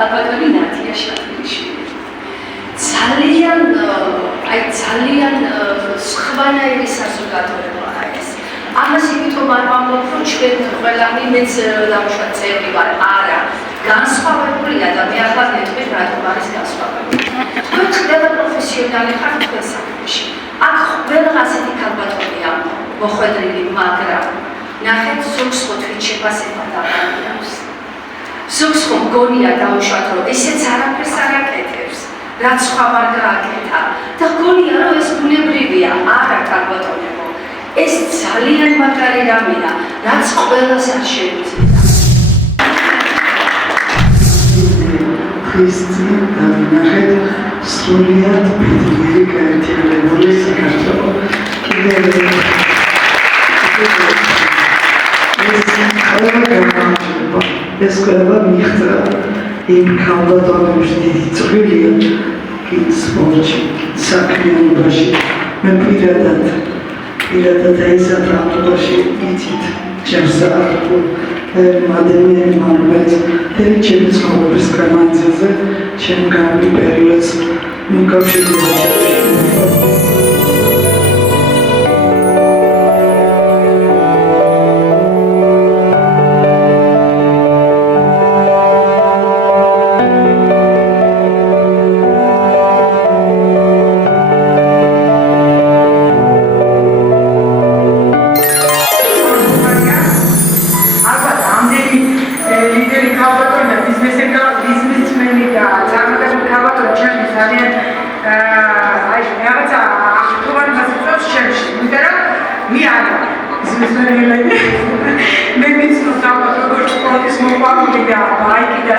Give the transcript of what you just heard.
ალბათონი ნათია შატილიშვილი. ძალიან სხვანაირი საზოგადოებაა ეს. ამას იმიტომ არ ვამბობ, რომ ჩვენ ყველანი მეც დავუშვათ წევრი ვარ, არა. განსხვავებულია და მე ახლა მეთქვი რატომ არის განსხვავებული. თქვენ ყველა პროფესიონალი ხართ თქვენ საქმეში. აქ ყველა ასეთი ქალბატონია მოხვედრილი, მაგრამ ნახეთ ზოგს ხო თვითშებას ეპატაღებს. ზოგს ხო მგონია დაუშვათ, რომ ესეც არაფერს არ აკეთებს, რაც სხვა არ გააკეთა და გონია, რომ ეს ბუნებრივია, არა ქალბატონებო. ეს ძალიან მაგარი რამეა, რაც ყველას არ შეუძლია. Χριστίν Δαβινάχετ Στρολιάτ Πιτριγύρη Καριτιαλεβόλη Σακαρτό ეს ყველა მიხდა იმ ქალბატონებს დიდი წვლილია სპორტში, საქმიანობაში. მე პირადად ეს ტრამპობაში იცით ჩემს ადამიანები რომელიც ჩემი ცხოვრების განმავლობაში ჩემ გამი პერიოდს მოკავშირეობდა. მე ვიცნობ როგორც სპორტის მოყვარული და ბაიკი და